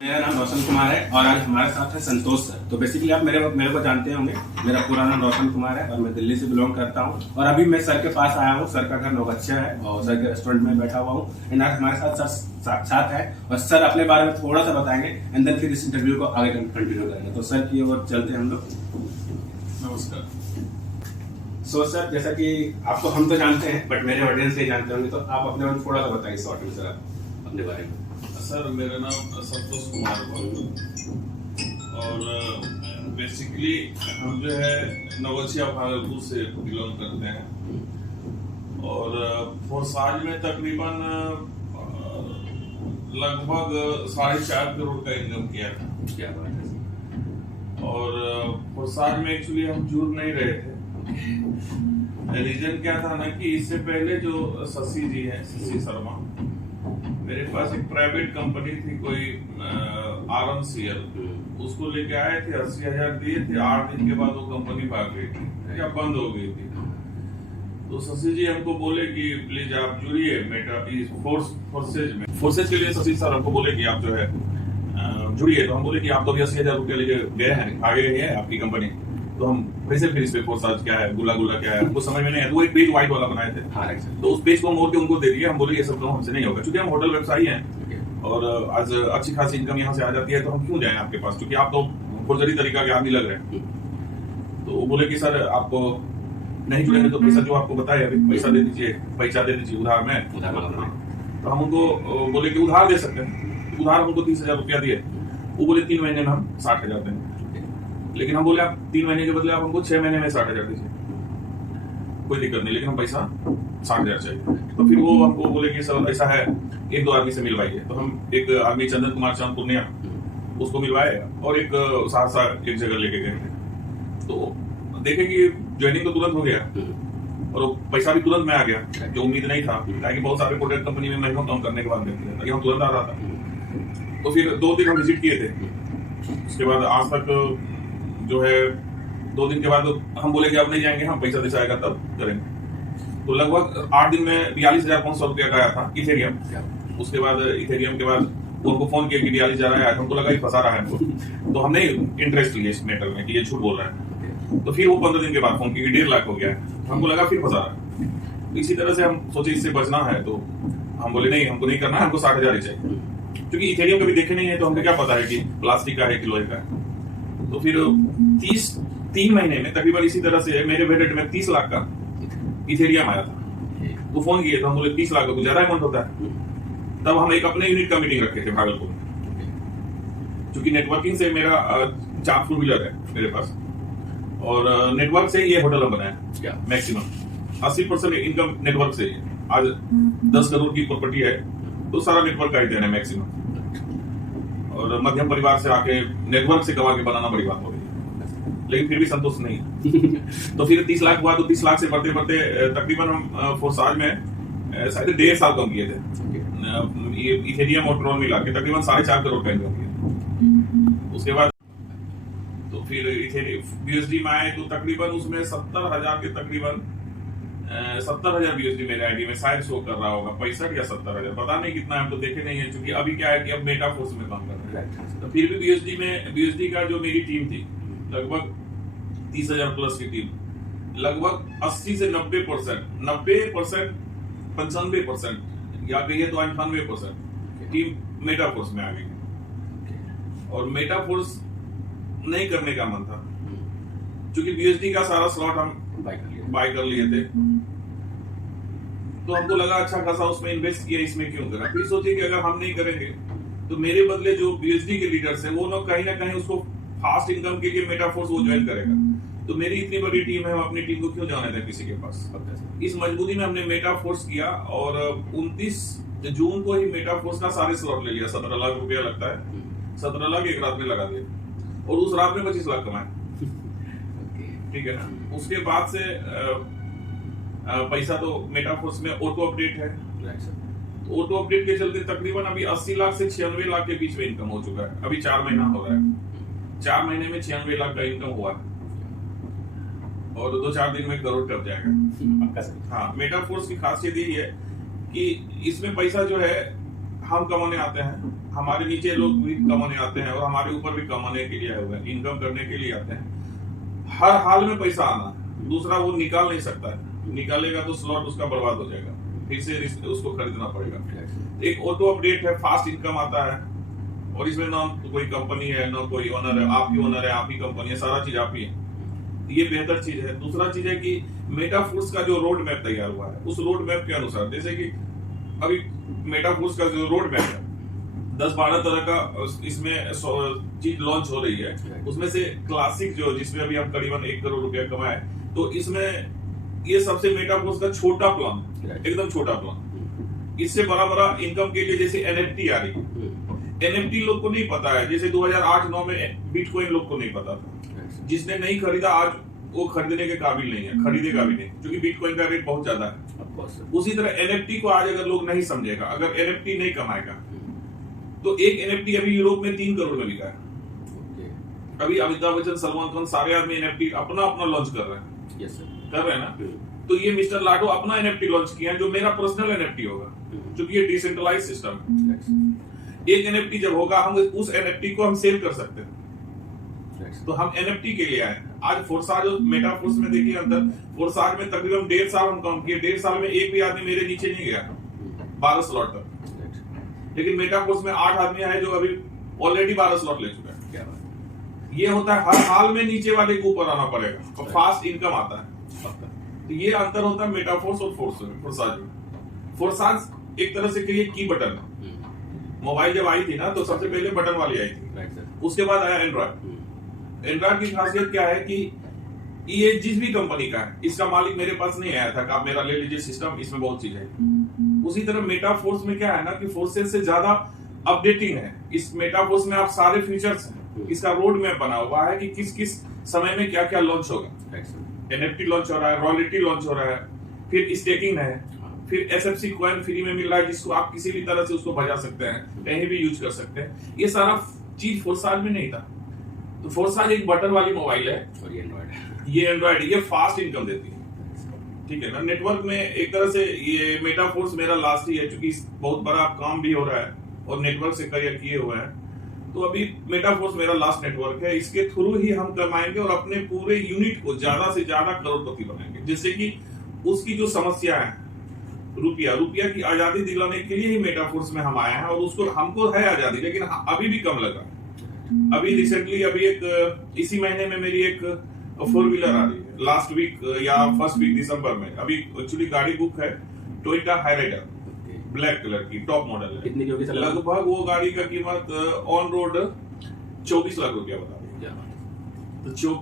मेरा नाम रोशन कुमार है और आज हमारे साथ है संतोष सर। तो बेसिकली आप मेरे को जानते होंगे। मेरा पूरा नाम रोशन कुमार है और मैं दिल्ली से बिलोंग करता हूँ। और अभी मैं सर के पास आया हूँ। सर का घर नौगच्छा है और सर के रेस्टोरेंट में बैठा हुआ हूँ। एंड आज हमारे साथ सर साक्षात है और सर अपने बारे में थोड़ा सा बताएंगे एंड देन फिर इस इंटरव्यू को आगे कंटिन्यू करेंगे। तो सर की ओर चलते हैं हम लोग। नमस्कार। सो सर, जैसा कि आपको हम तो जानते हैं बट मेरे ऑडियंस नहीं जानते होंगे, तो आप अपने बारे में थोड़ा सा बताइए शॉर्ट में सर अपने बारे में। सर, मेरा नाम संतोष कुमार है और बेसिकली हम जो है नवगछिया भागलपुर से बिलोंग करते हैं और फोर्साज में तकरीबन लगभग 4.5 करोड़ का इनकम किया था। क्या बात है। और फोर्साज में एक्चुअली हम जुड़ नहीं रहे थे। रीजन क्या था ना कि इससे पहले जो शशि जी हैं, शशि शर्मा, मेरे पास एक प्राइवेट कंपनी थी कोई RNCL, उसको लेके आए थे, 80,000 दिए थे। 8 दिन के बाद वो कंपनी भाग गई थी या बंद हो गई थी। तो शशि जी हमको बोले कि प्लीज आप जुड़िए मेटा इस फोर्सेज में। फोर्सेज के लिए शशि सर हमको बोले कि आप जो है जुड़िए। तो हम बोले कि आप तो 80,000 रुपया लेके गए हैं, आगे गई है आपकी कंपनी, तो हम फिर इस पे फोर्साज क्या है, गुला क्या है, हमको समझ में नहीं आया। वो एक पेज व्हाइट वाला बनाए थे। हाँ, तो उस पेज को मोड़ के उनको दे दिए। हम बोले ये सब काम हमसे नहीं होगा, क्योंकि हम होटल व्यवसायी हैं और आज अच्छी खासी इनकम यहाँ से आ जाती है, तो हम क्यों जाएं आपके पास, क्योंकि आप तो फौर्जरी तरीका के आदमी लग रहे हैं। तो वो बोले कि सर आपको नहीं जुड़ेंगे तो पैसा जो आपको बताया अभी पैसा दे दीजिए उधार में। तो हम उनको बोले कि उधार दे सकते हैं। उधार हमको 30,000 रुपया दिए। वो बोले 3 महीने में हम 60,000 देंगे। लेकिन हम बोले आप 3 महीने के बदले आप हमको 6 महीने में 60,000 दीजिए, कोई दिक्कत नहीं, लेकिन हम पैसा 60,000 चाहिए। तो फिर वो हमको बोले कि सर ऐसा है, 1-2 आदमी से मिलवाइए। तो हम एक आदमी चंदन कुमार चांद पूर्णिया, उसको मिलवाए और एक सहरसा एक जगह लेके गए थे। तो देखे कि ज्वाइनिंग तो तुरंत हो गया और पैसा भी तुरंत में आ गया, जो उम्मीद नहीं था। ताकि बहुत सारे प्रोडक्ट कंपनी में महीनों काम करने के बाद देते थे, हम तुरंत आ रहा था। तो फिर 2 दिन हम विजिट किए थे। उसके बाद आज तक जो है 2 दिन के बाद हम बोले कि अब नहीं जाएंगे, हम पैसा जैसा आएगा तब करेंगे। तो लगभग 8 दिन में 42,500 रुपया का आया था इथेरियम। उसके बाद इथेरियम के बाद उनको फोन किया कि 42,000 आया, हमको लगा कि फंसा रहा है हमको। तो हमने इंटरेस्ट लिया इस मैटर में कि ये झूठ बोल रहा है। तो फिर वो 15 दिन के बाद फोन किया कि 1.5 लाख हो गया है। हमको लगा फिर फंसा रहा है। इसी तरह से हम सोचे इससे बचना है, तो हम बोले नहीं, हमको नहीं करना है, हमको 60,000 ही चाहिए। क्योंकि इथेरियम कभी देखे नहीं है, तो हमको क्या पता है कि प्लास्टिक का है कि लोहे का है। तो फिर 3 महीने में तकरीबन इसी तरह से मेरे बजट में 30 लाख का इथेरियम आया था। तो फोन किए तो हम बोले 30 लाख का कुछ ज्यादा अमाउंट होता है। तब हम एक अपने यूनिट का मीटिंग रखे थे भागलपुर में। क्योंकि नेटवर्किंग से मेरा 4 फोर व्हीलर है मेरे पास और नेटवर्क से ये होटल हम बनाए मैक्सिमम 80% इनकम नेटवर्क से। आज 10 करोड़ की प्रॉपर्टी है तो सारा नेटवर्क का ही देना है मैक्सिमम। और मध्यम परिवार से आके नेटवर्क से कमा के बनाना बड़ी बात हो गई, लेकिन फिर भी संतोष नहीं। तो फिर 30 लाख हुआ, तो 30 लाख से बढ़ते बढ़ते तकरीबन हम फोर्साज में शायद 1.5 साल कम किए थे। इथेरियम और ट्रोन मिला के तकरीबन 4.5 करोड़ का इनकम किया। उसके बाद तो फिर BUSD में आए तो तकरीबन उसमें 70,000 के तकरीबन 70,000 BUSD मेरे आईडी में शायद शो कर रहा होगा, 65 या 70,000, पता नहीं कितना है, हम तो देखे नहीं है। क्योंकि अभी क्या है कि अब मेटा फोर्स में काम कर रहे हैं। तो फिर भी BUSD का जो मेरी टीम थी लगभग 30,000 प्लस की टीम, लगभग 80 से 90%, 95% या कहिए तो 98% टीम मेटा फोर्स में आ गई। और मेटा फोर्स नहीं करने का मन था, क्योंकि BUSD का सारा स्लॉट हम बाय कर लिए थे। तो हमको लगा अच्छा खासा उसमें इन्वेस्ट किया, इसमें क्यों करा। फिर सोचे कि अगर हम नहीं करेंगे तो मेरे बदले जो BUSD के लीडर्स हैं वो लोग कहीं ना कहीं उसको फास्ट इनकम के लिए मेटा फोर्स वो ज्वाइन करेगा। तो मेरी इतनी बड़ी टीम है, हम अपनी टीम को क्यों जाने दें किसी के पास। इस मजबूरी में हमने मेटा फोर्स किया और 29 जून को ही मेटा फोर्स का सारे स्लॉट ले लिया। 17 लाख रुपया लगता है, 17 लाख एक रात में लगा दिया और उस रात में 25 लाख कमाए। ठीक है ना। उसके बाद से पैसा तो मेटा फोर्स में ऑटो अपडेट है। ऑटो अपडेट के चलते तकरीबन अभी 80 लाख से 96 लाख के बीच में इनकम हो चुका है। अभी 4 महीना हो रहा है, 4 महीने में 96 लाख का इनकम हुआ है और 2-4 दिन में करोड़ कब जाएगा। हाँ, मेटा फोर्स की खासियत यही है कि इसमें पैसा जो है हम कमाने आते हैं, हमारे नीचे लोग भी कमाने आते हैं और हमारे ऊपर भी कमाने के लिए आए हुए हैं, इनकम करने के लिए आते हैं। हर हाल में पैसा आना है, दूसरा वो निकाल नहीं सकता है, निकालेगा तो स्लॉट उसका बर्बाद हो जाएगा, फिर से उसको खरीदना पड़ेगा। एक ऑटो अपडेट है, फास्ट इनकम आता है, और इसमें ना तो कोई कंपनी है ना कोई ओनर है, आप ही ओनर है, आप ही कंपनी है, सारा चीज आप ही है। ये बेहतर चीज है। दूसरा चीज है कि मेटा फूड्स का जो रोड मैप तैयार हुआ है, उस रोड मैप के अनुसार, जैसे कि अभी मेटा फूड्स का जो रोड मैप है 10-12 तरह का इसमें चीज लॉन्च हो रही है। उसमें से क्लासिक जो जिसमें अभी हम करीबन 1 करोड़ रुपया कमाए, तो इसमें ये सबसे मेटा फूड्स का छोटा प्लान, एकदम छोटा प्लान। इससे बड़ा इनकम के लिए जैसे एनएफटी आ रही है, एनएफटी लोग को नहीं पता है, जैसे 2008-9 में बिटकॉइन लोग को नहीं पता था। जिसने नहीं खरीदा आज वो खरीदने के काबिल नहीं है, खरीदेगा भी नहीं, क्योंकि बिटकॉइन का रेट बहुत ज्यादा है। उसी तरह एनएफटी को आज अगर लोग नहीं समझेगा, अगर एनएफटी नहीं कमाएगा, तो एक एनएफटी अभी यूरोप में 3 करोड़ में बिका है। अभी अमिताभ बच्चन, सलमान खान, सारे आदमी एनएफटी अपना लॉन्च कर रहे हैं, कर रहे हैं ना। तो ये मिस्टर लाडो अपना एनएफटी लॉन्च किया है, जो मेरा पर्सनल एनएफटी होगा, क्योंकि ये डिसेंट्रलाइज सिस्टम है। एक एनएफटी जब होगा, हम उस एनएफटी को हम सेल कर सकते हैं। तो हम एनएफटी के लिए आए। आज फोर्साज और मेटा फूड्स में देखिए अंतर, फोर्साज में तकरीबन 1.5 साल हम काम किए, 1.5 साल में एक भी आदमी मेरे नीचे नहीं गया 12 स्लॉट तक। लेकिन मेटा फूड्स में 8 आदमी आए जो अभी ऑलरेडी 12 स्लॉट ले चुके हैं। क्या बात। ये होता है, हर हाल में नीचे वाले को ऊपर आना पड़ेगा, और फास्ट इनकम आता है। तो ये अंतर होता है मेटा फूड्स और फोर्साज में। फोर्साज एक तरह से कहिए की बटन। मोबाइल जब आई थी ना, तो सबसे पहले बटन वाली आई थी, उसके बाद आया एंड्रॉइड। एंड्रॉइड की खासियत क्या है कि ये जिस भी कंपनी का है, इसका मालिक मेरे पास नहीं आया था कि आप मेरा ले लीजिए सिस्टम, इसमें बहुत चीज है। उसी तरह मेटा फोर्स में क्या है ना कि फोर्सेस से ज्यादा अपडेटिंग है। इस मेटा फोर्स में आप सारे फीचर्स हैं, इसका रोड मैप बना हुआ है कि किस किस समय में क्या क्या लॉन्च होगा। एनएफटी लॉन्च हो रहा है, रॉयल्टी लॉन्च हो रहा है, फिर स्टेकिंग है, फिर एसएफसी कॉइन फ्री में मिल रहा है, जिसको आप किसी भी तरह से उसको भजा सकते हैं, कहीं भी यूज कर सकते हैं। ये सारा चीज फोर्साज में नहीं था। तो फोर्साज एक बटन वाली मोबाइल है, और ये एंड्रॉइड, ये फास्ट इनकम देती है, ठीक है ना। नेटवर्क में एक तरह से ये मेटा फोर्स मेरा लास्ट ही है, क्योंकि बहुत बड़ा काम भी हो रहा है और नेटवर्क से करियर किए हुए हैं। तो अभी मेटा फोर्स मेरा लास्ट नेटवर्क है, इसके थ्रू ही हम कमाएंगे और अपने पूरे यूनिट को ज्यादा से ज्यादा करोड़पति बनाएंगे। जिससे कि उसकी जो समस्या है, रुपया की आजादी दिलाने के लिए ही मेटा फोर्स में हम आए हैं, और उसको हमको है आजादी, लेकिन अभी भी कम लगा। अभी रिसेंटली एक इसी महीने में मेरी एक 4 व्हीलर आ रही है, लास्ट वीक या फर्स्ट वीक दिसंबर में। अभी एक्चुअली गाड़ी बुक है, टोयोटा हाईराइडर, ब्लैक कलर की, टॉप मॉडल है। कितने की होगी? लगभग वो गाड़ी का कीमत ऑन रोड 24 लाख रुपया बता रही। तो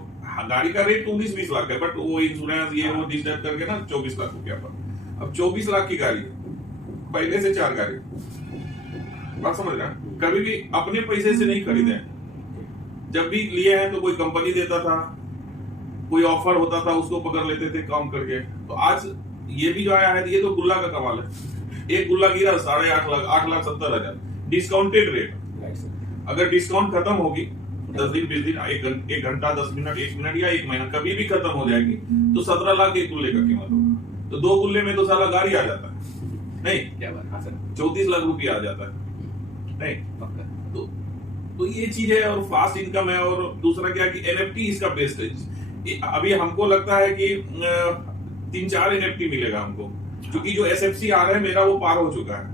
गाड़ी का रेट 19-20 लाख है, बट वो इंश्योरेंस ये वो डिडक्ट करके ना 24 लाख रुपया पर। अब 24 लाख की गाड़ी, पहले से 4 गाड़ी, बात समझ रहे हैं। कभी भी अपने पैसे से नहीं खरीदे, जब भी लिए हैं तो कोई कंपनी देता था, कोई ऑफर होता था, उसको पकड़ लेते थे काम करके। तो आज ये भी जो आया है, ये तो गुल्ला का कमाल है। एक गुल्ला गिरा 8.5 लाख, 8,70,000 डिस्काउंटेड रेट। अगर डिस्काउंट खत्म होगी 10 दिन 20 दिन, 1 घंटा 10 मिनट 1 मिनट या 1 महीना कभी भी खत्म हो जाएगी, तो 17 लाख एक गुल्ले का कीमत होगा। तो 2 गुल्ले में तो सारा गाड़ी आ जाता है, नहीं क्या बात। हाँ सर, 34 लाख रुपया आ जाता है, नहीं। तो ये चीज है, और फास्ट इनकम है। और दूसरा क्या है कि एनएफटी इसका बेस्ट है। अभी हमको लगता है कि 3-4 एनएफटी मिलेगा हमको, क्योंकि जो एसएफसीआर है मेरा वो पार हो चुका है।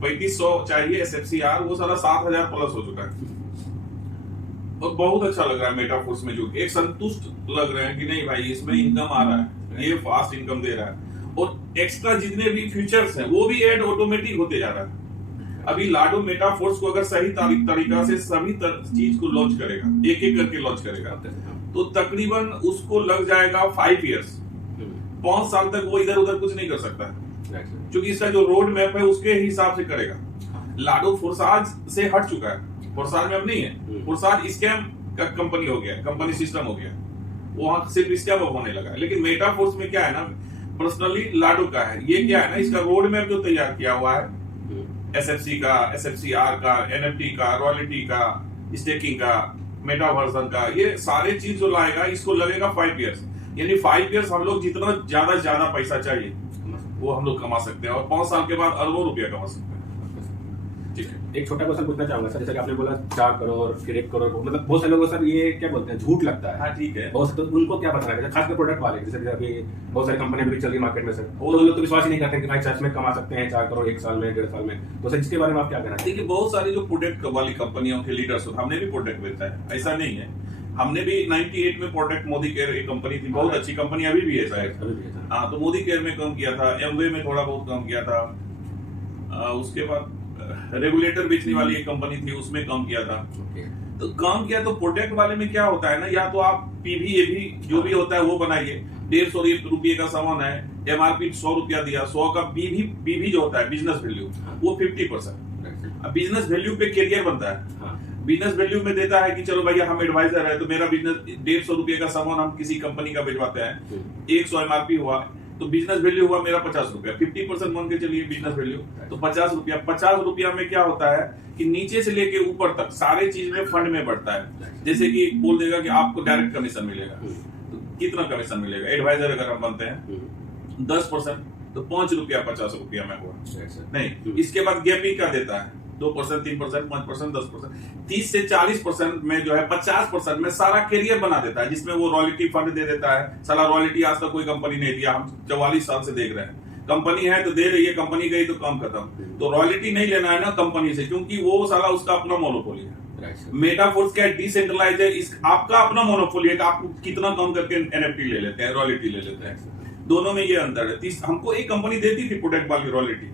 3500 चाहिए एसएफसीआर, वो सारा 7,000 प्लस हो चुका है। और बहुत अच्छा लग रहा है मेटा फूड्स में, जो एक संतुष्ट लग रहे हैं कि नहीं भाई इसमें इनकम आ रहा है, ये फास्ट इनकम दे रहा है। और एक्स्ट्रा जितने भी फीचर्स हैं वो भी ऐड ऑटोमेटिक होते जा रहा है। अभी लाडो मेटा फोर्स को अगर सही तरीका से सभी चीज को लॉन्च करेगा, एक एक करके लॉन्च करेगा, तो तकरीबन उसको लग जाएगा 5 इयर्स, 5 साल तक वो इधर उधर कुछ नहीं कर सकता, क्योंकि इसका जो रोड मैप है उसके हिसाब से करेगा। लाडो फोर्साज से हट चुका है, फोर्साज में अब नहीं है। फोर्साज स्कैम का कंपनी हो गया, कंपनी सिस्टम हो गया, वहां सिर्फ स्कैम होने लगा। लेकिन मेटा फोर्स में क्या है ना, पर्सनली लाडो का है। ये क्या है ना, इसका रोड मैप जो तैयार किया हुआ है, एसएफसी का, एसएफसीआर का, एनएफटी का, रॉयल्टी का, स्टेकिंग का, मेटा वर्जन का, ये सारे चीज जो लाएगा इसको लगेगा 5 इयर्स। यानी 5 इयर्स हम लोग जितना ज्यादा पैसा चाहिए वो हम लोग कमा सकते हैं, और 5 साल के बाद अरबों रुपया कमा सकते हैं। ठीक है। एक छोटा क्वेश्चन पूछना चाहूंगा सर, जैसे कि आपने बोला 4 करोड़ फिर 1 करोड़, मतलब बहुत सारे लोगों सर ये क्या बोलते हैं, झूठ लगता है। हाँ ठीक है, बहुत तो उनको क्या बताना है, खासकर प्रोडक्ट वाले, जैसे कि अभी बहुत सारी कंपनियां भी चल रही मार्केट में सर, वो लोग तो विश्वास ही नहीं करते कि भाई सच में कमा सकते हैं 4 करोड़ 1 साल में 1.5 साल में। तो सर इसके बारे में आप क्या कहना चाहिए? देखिए बहुत सारी जो प्रोडक्ट वाली कंपनियों के लीडर्स, हमने भी प्रोडक्ट बेचा है, ऐसा नहीं है। हमने भी 98 में प्रोडक्ट मोदी केयर एक कंपनी थी, बहुत अच्छी कंपनी, अभी भी है शायद। हाँ, तो मोदी केयर में काम किया था, एमवे में थोड़ा बहुत काम किया था। उसके बाद रेगुलेटर बेचने वाली एक कंपनी थी, उसमें काम किया था। तो काम किया तो प्रोडक्ट वाले में क्या होता है ना, या तो आप पीवी एवी जो भी होता है वो बनाइए। 150 रुपये का सामान है, एमआरपी 100 रुपया दिया, 100 का बीवी जो होता है बिजनेस वैल्यू, वो 50%। अब बिजनेस वैल्यू पे कैरियर बनता है। बिजनेस वैल्यू में देता है कि चलो भैया हम एडवाइजर है, तो मेरा बिजनेस 150 रुपये का सामान हम किसी कंपनी का भिजवाते हैं, 100 एमआरपी हुआ, तो बिजनेस वैल्यू हुआ मेरा 50 रुपया, 50% मान के चलिए बिजनेस वैल्यू, तो 50 रुपया। 50 रुपया में क्या होता है कि नीचे से लेके ऊपर तक सारे चीज में फंड में बढ़ता है। जैसे कि बोल देगा कि आपको डायरेक्ट कमीशन मिलेगा, तो कितना कमीशन मिलेगा? एडवाइजर अगर हम बनते हैं 10%, तो 5 रुपया 50 रुपया में हुआ नहीं। इसके बाद गैपी का देता है 2%, 3%, 5%, 10%, 30 से 40% में जो है 50% में सारा कैरियर बना देता है, जिसमें वो रॉयल्टी फंड दे देता है। साला रॉयल्टी आज तक कोई कंपनी नहीं दिया, हम 44 साल से देख रहे हैं। कंपनी है तो दे रही है, कंपनी गई तो काम खत्म। तो रॉयल्टी नहीं लेना है ना कंपनी से, क्योंकि वो साला उसका अपना मोनोपोली है। मेटाफोर्स क्या डिसेंट्रलाइज है, आपका अपना मोनोपोली है, आप कितना कम करके एनएफटी ले लेते हैं, रॉयल्टी ले लेते हैं। दोनों में ये अंतर है। हमको एक कंपनी देती थी प्रोडक्ट वाली रॉयल्टी,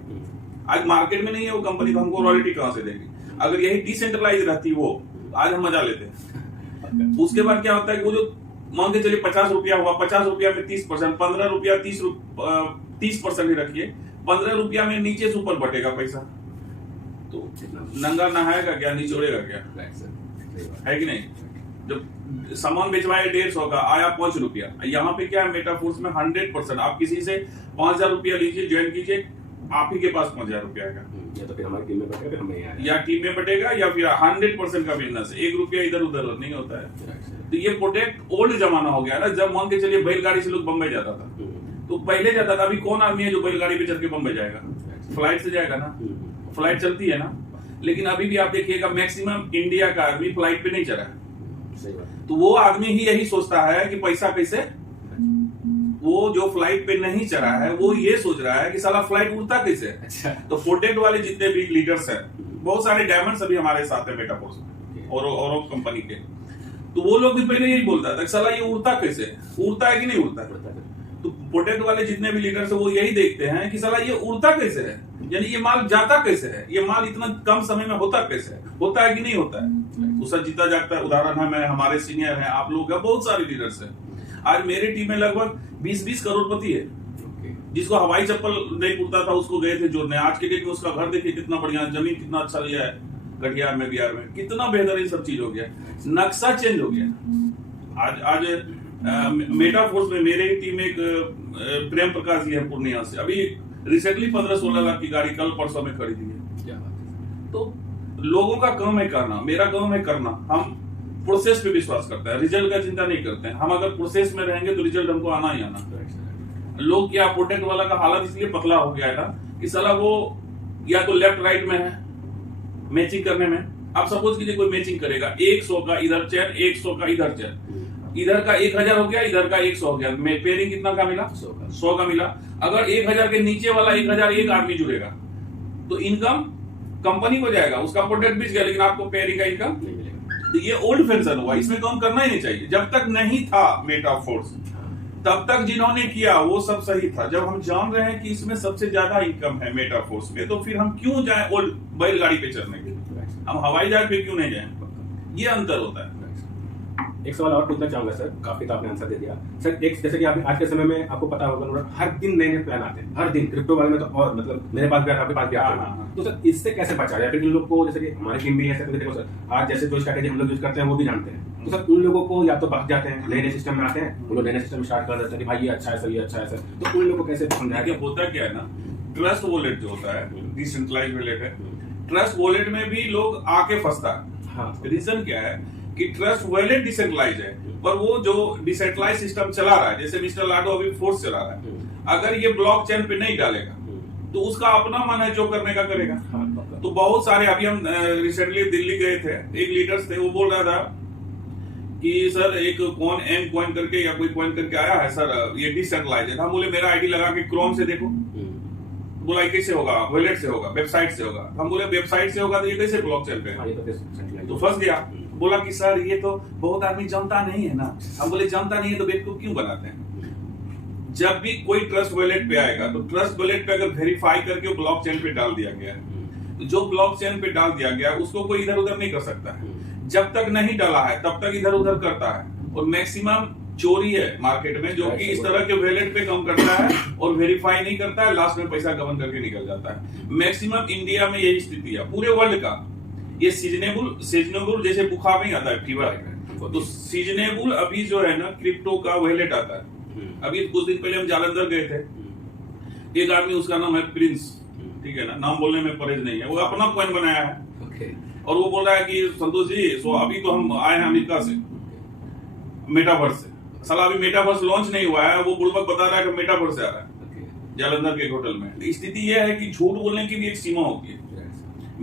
आज मार्केट में नहीं है वो कंपनी, तो हमको रॉयल्टी कहां से देगी? अगर यही डिसेंट्रलाइज रहती वो, आज हम मजा लेते। उसके बाद क्या होता है कि वो जो मान के चलिए 50 रुपया हुआ, 50 रुपया में 30%, 15 रुपया 30% ही रखिए, 15 रुपया में नीचे से ऊपर बटेगा पैसा, तो नंगा नहाएगा क्या, निचोड़ेगा क्या? है कि नहीं? जब सामान बेचवाए 150 का, आया 5 रुपया। यहाँ पे क्या है, मेटाफोर्स में 100%, आप किसी से 5000 रुपया लीजिए, ज्वाइन कीजिए, आप ही के पास 5000 रुपया आएगा, या तो फिर हमारी टीम में बटेगा, फिर हमें आएगा, या टीम में बटेगा, या फिर 100% का बिजनेस, 1 रुपया इधर उधर नहीं होता है। तो ये प्रोडक्ट ओल्ड जमाना हो गया ना। जब मान के चलिए बैलगाड़ी से लोग बम्बई जाता था, तो पहले जाता था, अभी कौन आदमी है जो बैलगाड़ी पे चल के बम्बई जाएगा? फ्लाइट से जाएगा ना, फ्लाइट चलती है ना। लेकिन अभी भी आप देखिएगा मैक्सिमम इंडिया का आदमी फ्लाइट पे नहीं चला है। तो वो आदमी ही यही सोचता है कि पैसा कैसे, वो जो फ्लाइट पे नहीं चढ़ा है वो ये सोच रहा है कि साला फ्लाइट उड़ता कैसे। अच्छा। तो प्रोडक्ट वाले जितने भी लीडर्स हैं, बहुत सारे डायमंड्स अभी हमारे साथ है मेटाफोर्स में और कंपनी के, तो वो लोग भी पहले यही बोलता था कि साला ये उड़ता कैसे, उड़ता है कि नहीं उड़ता है। तो प्रोडक्ट वाले जितने भी लीडर्स है वो यही देखते हैं कि साला ये उड़ता कैसे है, यानी ये माल जाता कैसे है, ये माल इतना कम समय में होता कैसे है, होता है कि नहीं होता है। उसका जीता जागता उदाहरण है, मैं हमारे सीनियर हैं, आप लोग हैं, बहुत सारे लीडर्स हैं। आज मेरी टीम में लगभग 20-20 करोड़पति है, जिसको हवाई चप्पल नहीं उड़ता था उसको गए थे जोड़ने। आज के डेट में उसका घर देखिए कितना बढ़िया, जमीन कितना अच्छा लिया है कटिहार में, बिहार में, कितना बेहतरीन सब चीज हो गया, नक्शा चेंज हो गया। आज मेटाफोर्स में मेरे टीम एक प्रेम प्रकाश जी है पूर्णिया से, अभी रिसेंटली 15-16 लाख की गाड़ी कल परसों में खरीदी है। तो लोगों का काम है करना, मेरा काम है करना। हम प्रोसेस पे विश्वास करते हैं, रिजल्ट का चिंता नहीं करते हैं। हम अगर प्रोसेस में रहेंगे तो रिजल्ट हमको आना ही आना। लोग क्या, प्रोडक्ट वाला का हालत इसलिए पतला हो गया है ना कि साला वो या तो लेफ्ट राइट में है मैचिंग करने में। आप सपोज कीजिए कोई मैचिंग करेगा, 100 का इधर चेन, 100 का इधर चेन, इधर का 1000 हो गया, इधर का 100 हो गया, पेयरिंग कितना का मिला? 100 का मिला। अगर 1000 के नीचे वाला 1000 एक आदमी जुड़ेगा तो इनकम कंपनी को जाएगा, उसका प्रोडक्ट बिक गया, लेकिन आपको पेयरिंग का इनकम नहीं मिलेगा। तो ये ओल्ड फैशन हुआ, इसमें काम करना ही नहीं चाहिए। जब तक नहीं था मेटाफोर्स, तब तक जिन्होंने किया वो सब सही था। जब हम जान रहे हैं कि इसमें सबसे ज्यादा इनकम है मेटाफोर्स में, तो फिर हम क्यों जाएं ओल्ड बैलगाड़ी पे चढ़ने के लिए, हम हवाई जहाज पे क्यों नहीं जाएं? ये अंतर होता है। एक सवाल और पूछना चाहूंगा सर, काफी तो आपने आंसर दे दिया सर। एक जैसे कि आप आज के समय में आपको पता होगा हर दिन नए नए प्लान आते हैं, हर दिन क्रिप्टो वाले में तो, और मतलब मेरे पास भी आपके पास भी आते हैं। तो सर इससे कैसे बचा जाए? फिर इन लोग को, जैसे कि हमारी टीम भी है सर, देखो सर आज जैसे जो स्ट्रैटेजी हम लोग यूज करते हैं वो भी जानते हैं, तो सर उन लोगों को या तो भाग जाते हैं, नए नए सिस्टम में आते हैं, वो लोग नए नए सिस्टम स्टार्ट कर देते हैं कि भाई ये अच्छा है सर, ये अच्छा है सर, तो उन लोगों को कैसे समझाया? होता क्या है ना, ट्रस्ट वॉलेट जो होता है, डिसेंट्रलाइज वॉलेट है, ट्रस्ट वॉलेट में भी लोग आके फंसता है। रीजन क्या है कि ट्रस्ट वॉलेट डिसेंट्रलाइज है, पर वो जो डिसेंट्रलाइज सिस्टम चला रहा है, जैसे मिस्टर लाडो अभी फोर्स चला रहा है, अगर ये ब्लॉकचेन पे नहीं डालेगा तो उसका अपना मन है जो करने का करेगा। होगा। तो बहुत सारे, अभी हम रिसेंटली दिल्ली गए थे, एक लीडर्स थे, वो बोल रहा था कि सर एक कौन एम कॉइन करके या कोई कॉइन करके आया है सर, ये डिसेंट्रलाइज है। हम बोले मेरा आईडी लगा के क्रोम से देखो। बोला कैसे होगा, वॉलेट से होगा, वेबसाइट से होगा। हम बोले वेबसाइट से होगा तो ये कैसे ब्लॉकचेन पे है? तो फंस गया। बोला कि सर ये तो बहुत आदमी जानता नहीं है ना। हम बोले जानता नहीं है तो बेवकूफ क्यों बनाते हैं? जब भी कोई ट्रस्ट वॉलेट पे आएगा तो ट्रस्ट वॉलेट पे अगर वेरीफाई करके वो ब्लॉकचेन पे डाल दिया गया है, तो जो ब्लॉकचेन पे डाल दिया गया उसको कोई इधर उधर नहीं कर सकता है। जब तक नहीं डाला है तब तक इधर उधर करता है। और मैक्सिमम चोरी है मार्केट में, जो कि इस तरह के वॉलेट पे काम करता है और वेरीफाई नहीं करता है, लास्ट में पैसा गबन करके निकल जाता है। मैक्सिमम इंडिया में यही स्थिति है, पूरे वर्ल्ड का। ये सीजनेबल जैसे बुखार नहीं आता है, फीवर, तो सीजनेबल अभी जो है ना क्रिप्टो का वॉलेट आता है। अभी कुछ दिन पहले हम जालंधर गए थे, एक आदमी, उसका नाम है प्रिंस, ठीक है ना, नाम बोलने में परहेज नहीं है, वो अपना कॉइन बनाया है। और वो बोल रहा है कि संतोष जी अभी तो हम आए हैं अमेरिका से, मेटावर्स से। साला अभी मेटावर्स लॉन्च नहीं हुआ है, वो बुड़बक बता रहा है कि मेटावर्स से आ रहा है जालंधर के होटल में। स्थिति यह है कि झूठ बोलने की भी एक सीमा होती है।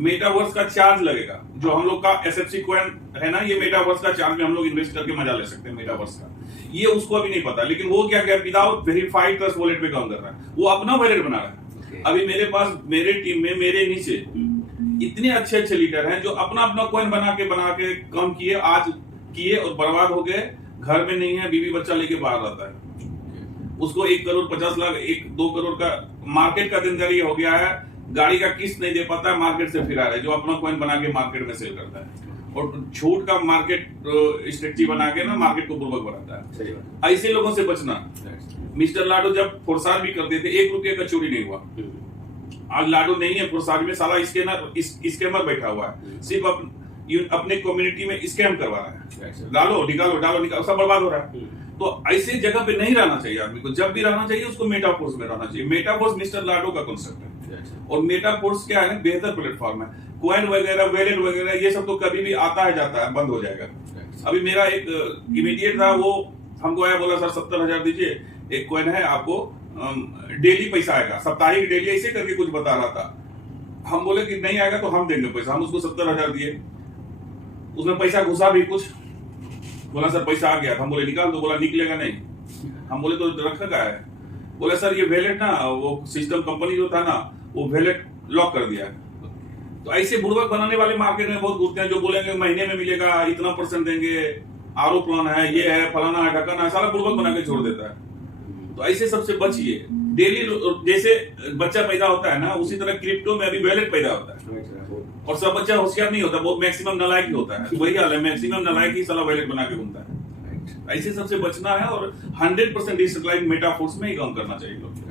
मेटावर्स का चार्ज लगेगा, जो हम लोग का एसएफसी कॉइन है ना, ये मेटावर्स का चार्ज में हम लोग इन्वेस्ट करके मजा ले सकते हैं मेटावर्स का। ये उसको अभी नहीं पता, लेकिन वो क्या क्या विदाउट वेरीफाइड ट्रस्ट वॉलेट पे काम कर रहा है, वो अपना वॉलेट बना रहा है। अभी मेरे पास, मेरे टीम में, मेरे नीचे इतने अच्छे अच्छे लीडर हैं जो अपना अपना कॉइन बना के काम किए, आज किए और बर्बाद हो गए। घर में नहीं है, बीवी बच्चा लेके बाहर रहता है। उसको 1 करोड़ 50 लाख 1-2 करोड़ का मार्केट का देनदारी हो गया है। गाड़ी का किस्त नहीं दे पाता है, मार्केट से फिर आ रहा है, जो अपना कॉइन बना के मार्केट में सेल करता है और झूठ का मार्केट स्ट्रेटजी बना के ना मार्केट को बुर्बक बनाता है। ऐसे लोगों से बचना। मिस्टर लाडो जब फुरसार भी करते थे, 1 रुपये का चोरी नहीं हुआ। आज लाडो नहीं है फुरसार में, साला स्कैमर बैठा हुआ है, सिर्फ अपने कम्युनिटी में स्कैम करवा रहा है। डालो निकालो, सब बर्बाद हो रहा है। तो ऐसे जगह पे नहीं रहना चाहिए आदमी को। जब भी रहना चाहिए उसको मेटाफोर्स में रहना चाहिए। मेटाफोर्स मिस्टर लाडो का कॉन्सेप्ट है। और मेटाफोर्स क्या है, बेहतर प्लेटफॉर्म है। कॉइन वगैरह, वॉलेट वगैरह, ये सब तो कभी भी आता है जाता है, बंद हो जाएगा। अभी मेरा एक इमीडिएट था, वो हमको आया, बोला सर 70,000 दीजिए, एक कॉइन है, आपको डेली पैसा आएगा, साप्ताहिक डेली, ऐसे करके कुछ बता रहा था। हम बोले कि नहीं आएगा तो हम देंगे पैसा। हम उसको 70,000 दिए, उसमें पैसा घुसा भी कुछ, बोला सर पैसा आ गया। हम बोले निकाल दो, बोला निकलेगा नहीं। हम बोले तो रखा का है? बोले सर ये वॉलेट ना, वो सिस्टम कंपनी जो था ना, वो वॉलेट लॉक कर दिया। तो ऐसे बुड़बक बनाने वाले मार्केट में बहुत घूमते हैं, जो बोलेंगे महीने में मिलेगा, इतना % देंगे, आरो प्लान है, ये है, फलाना है, ढकाना है, सारा बुड़बक बना के छोड़ देता है। तो ऐसे सबसे बचिए। डेली जैसे बच्चा पैदा होता है ना, उसी तरह क्रिप्टो में अभी वॉलेट पैदा होता है। और सब बच्चा होशियार नहीं होता, बहुत मैक्सिमम नालायक ही होता है। वही हाल है, मैक्सिमम नालायक ही साला वॉलेट बना के घूमता है। ऐसे सबसे बचना है और 100% डिजिटलाइज्ड मेटाफोर्स में ही काम करना चाहिए लोग।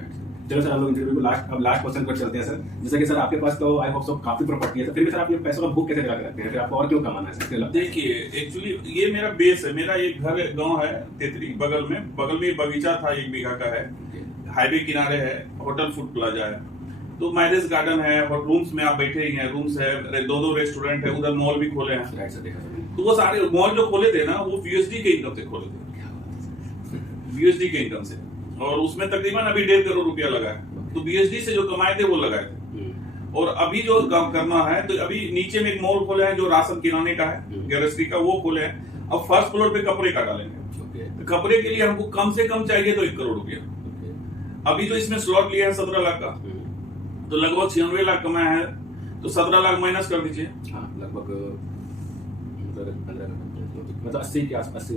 चलो सर, हम लोग इंटरव्यू को लास्ट क्वेश्चन पर चलते हैं सर। जैसे कि सर आपके पास तो आई होप सो काफी प्रॉपर्टी है, तो फिर भी सर आप ये पैसों का भूख कैसे लगा के रखते हैं? फिर आपको और क्यों कमाना है सर? देखिए, एक्चुअली ये मेरा बेस है। मेरा एक घर गांव है तेतरी, बगल में बगीचा था, 1 बीघा का है, हाईवे किनारे है, होटल फूड प्लाजा है, तो मैरिज गार्डन है, और रूम्स में आप बैठे ही हैं, रूम्स है, 2 रेस्टोरेंट है, उधर मॉल भी खोले हैं। तो वो सारे मॉल जो खोले थे ना, वो वीएसडी के इनकम से खोले थे, वीएसडी के इनकम से। और उसमें तकरीबन अभी 1.5 करोड़ रुपया लगा है। तो बीएसडी से जो कमाए थे वो लगाए थे। और अभी जो काम करना है, तो अभी नीचे में एक मॉल खोले हैं जो राशन किराने का है, गैरेस्ट्री का, वो खोले हैं। अब फर्स्ट फ्लोर पे कपड़े का डालेंगे। तो कपड़े के लिए हमको कम से कम चाहिए तो 1 करोड़ रुपया। अभी जो इसमें स्लॉट लिया है 17 लाख का, तो लगभग 96 लाख कमाया है, तो 17 लाख माइनस कर दीजिए। लगभग मतलब 80 के आसपास।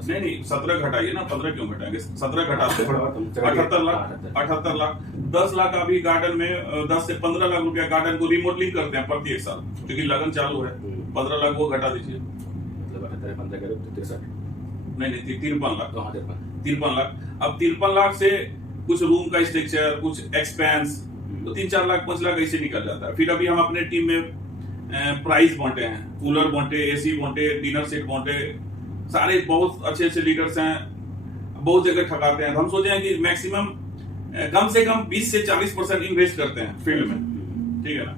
नहीं 17 घटाइए ना, 15 क्यों घटाएंगे? 17 घटाते हैं 78 लाख। 10 लाख अभी गार्डन में, 10 से 15 लाख रुपया गार्डन को रिमोडलिंग करते हैं प्रति 1 साल, क्योंकि लगन चालू है। 15 लाख वो घटा दीजिए, मतलब 15 63 नहीं 53 लाख। 53 लाख। अब 53 लाख से कुछ रूम का स्ट्रक्चर, कुछ एक्सपेंस, तो 3-4 लाख 5 लाख ऐसे निकल जाता है। फिर अभी हम अपने टीम में प्राइज बांटे हैं, कूलर बांटे, एसी बांटे, डिनर सेट बांटे, सारे बहुत अच्छे अच्छे लीडर्स हैं, बहुत जगह ठकाते हैं। हम सोचे हैं कि मैक्सिमम कम से कम 20 से 40% इन्वेस्ट करते हैं फील्ड में, ठीक है ना।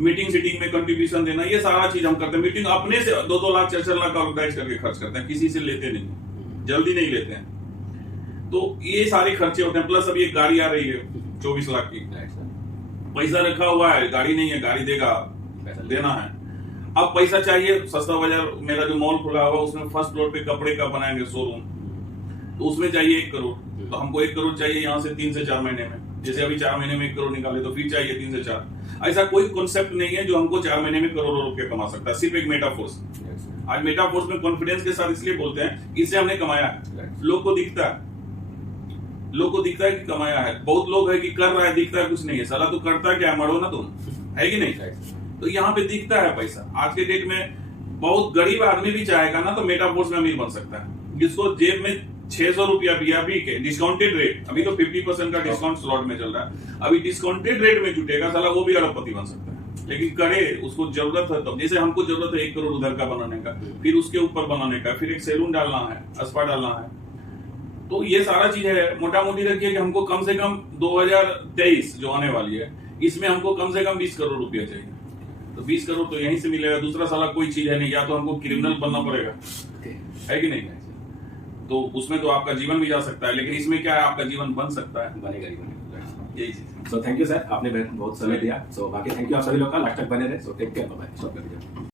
मीटिंग सीटिंग में कंट्रीब्यूशन देना, ये सारा चीज हम करते हैं। मीटिंग अपने से 2-2 लाख 4-4 लाख का ऑर्गेनाइज करके खर्च करते हैं, किसी से लेते नहीं, जल्दी नहीं लेते हैं। तो ये सारे खर्चे होते हैं। प्लस अभी एक गाड़ी आ रही है 24 लाख की, पैसा रखा हुआ है, गाड़ी नहीं है, गाड़ी देगा देना है। अब पैसा चाहिए, सस्ता बाजार मेरा जो मॉल खुला हुआ उसमें फर्स्ट फ्लोर पे कपड़े का बनाएंगे शोरूम, तो उसमें चाहिए 1 करोड़। तो हमको 1 करोड़ चाहिए यहाँ से 3 से 4 महीने में। जैसे अभी 4 महीने में 1 करोड़ निकाले तो फिर चाहिए 3 से 4। ऐसा कोई कॉन्सेप्ट नहीं है जो हमको 4 महीने में करोड़ों रुपए कमा सकता है, सिर्फ एक मेटाफोर्स। आज मेटाफोर्स में कॉन्फिडेंस के साथ इसलिए बोलते हैं, इससे हमने कमाया है। लोग को दिखता है कि कमाया है। बहुत लोग है कि कर रहा है, दिखता है कुछ नहीं है। साला तू करता क्या, मरो ना तुम, है कि नहीं? तो यहाँ पे दिखता है पैसा। आज के डेट में बहुत गरीब आदमी भी चाहेगा ना तो मेटाफोर्स में अमीर बन सकता है। जिसको जेब में 600 रुपया भी के डिस्काउंटेड रेट, अभी तो 50% का डिस्काउंट स्लॉट में चल रहा है, अभी डिस्काउंटेड रेट में जुटेगा साला, वो भी अरबपति बन सकता है। लेकिन करे, उसको जरूरत है तब। जैसे हमको जरूरत है 1 करोड़ उधर का बनाने का, फिर उसके ऊपर बनाने का, फिर एक सैलून डालना है, अस्पा डालना है। तो ये सारा चीज है। मोटा मोटी रखिए कि हमको कम से कम 2023 जो आने वाली है, इसमें हमको कम से कम 20 करोड़ रुपया चाहिए। तो 20 करोड़ तो यहीं से मिलेगा। दूसरा साला कोई चीज है नहीं, या तो हमको क्रिमिनल बनना पड़ेगा, है कि नहीं? तो उसमें तो आपका जीवन भी जा सकता है, लेकिन इसमें क्या है, आपका जीवन बन सकता है, बनेगा ही बनेगा। यही चीज। सो थैंक यू सर, आपने बहुत समय दिया। सो बाकी थैंक यू आप सभी लोग का, लास्ट तक बने रहे। So take care, bye bye.